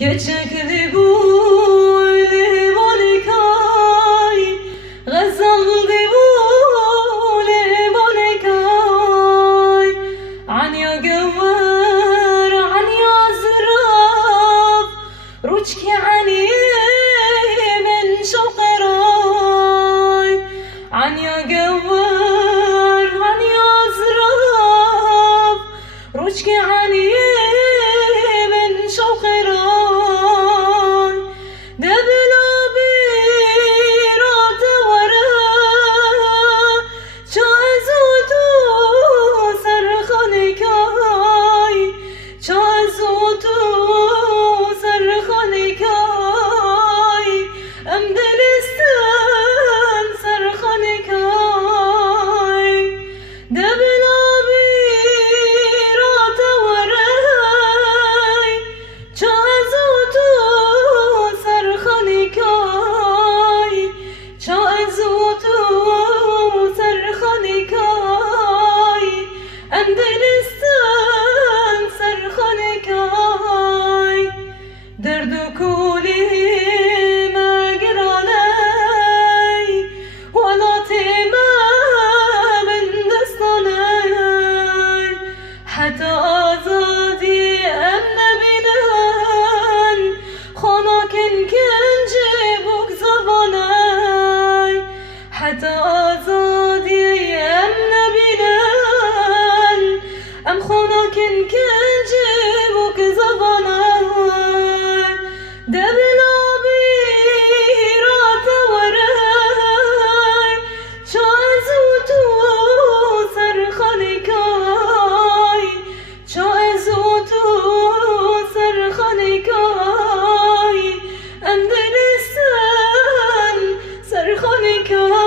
keçekli guli monikay غزلدي بولي مونيكاي عنيا جوار عنيا زراف روجكي عني من شوق راي عنيا جوار عنيا زراف روجكي عني من شوق راي دبل درد كولي ما قراني ولا تيما من دستاني حتى آزادي أمن بنان خاناكن كنجي بوك زباني حتى آزادي أمن بنان أم خاناكن كنجي بوك زباني دبلا بيرات وراي شازوتو سرخانيكاي شازوتو سرخانيكاي أندلسان سرخانيكاي